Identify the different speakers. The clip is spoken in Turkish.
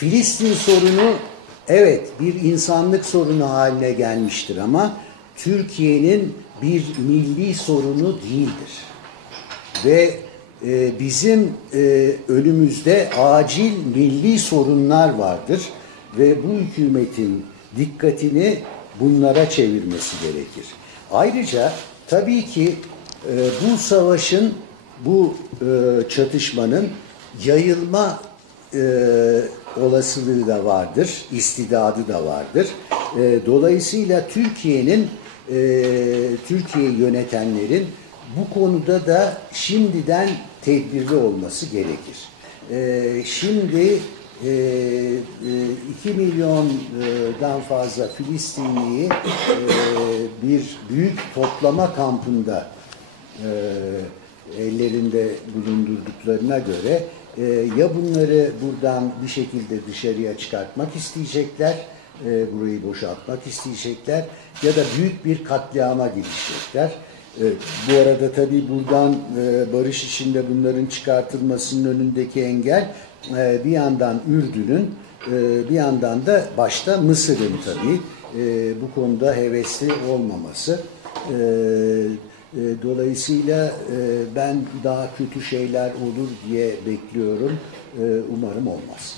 Speaker 1: Filistin sorunu evet bir insanlık sorunu haline gelmiştir ama Türkiye'nin bir milli sorunu değildir. Ve e, bizim e, önümüzde acil milli sorunlar vardır ve bu hükümetin dikkatini bunlara çevirmesi gerekir. Ayrıca tabii ki e, bu savaşın, bu e, çatışmanın yayılma e, olasılığı da vardır, istidadı da vardır. E, dolayısıyla Türkiye'nin, e, Türkiye yönetenlerin bu konuda da şimdiden tedbirli olması gerekir. E, şimdi e, e, 2 milyondan fazla Filistinliyi e, bir büyük toplama kampında e, ellerinde bulundurduklarına göre e, ya bunları buradan bir şekilde dışarıya çıkartmak isteyecekler, e, burayı boşaltmak isteyecekler ya da büyük bir katliama girişecekler. E, bu arada tabii buradan e, barış içinde bunların çıkartılmasının önündeki engel e, bir yandan Ürdün'ün e, bir yandan da başta Mısır'ın tabii e, bu konuda hevesli olmaması. E, e, Dolayısıyla e, ben daha kötü şeyler olur diye bekliyorum. E, Umarım olmaz.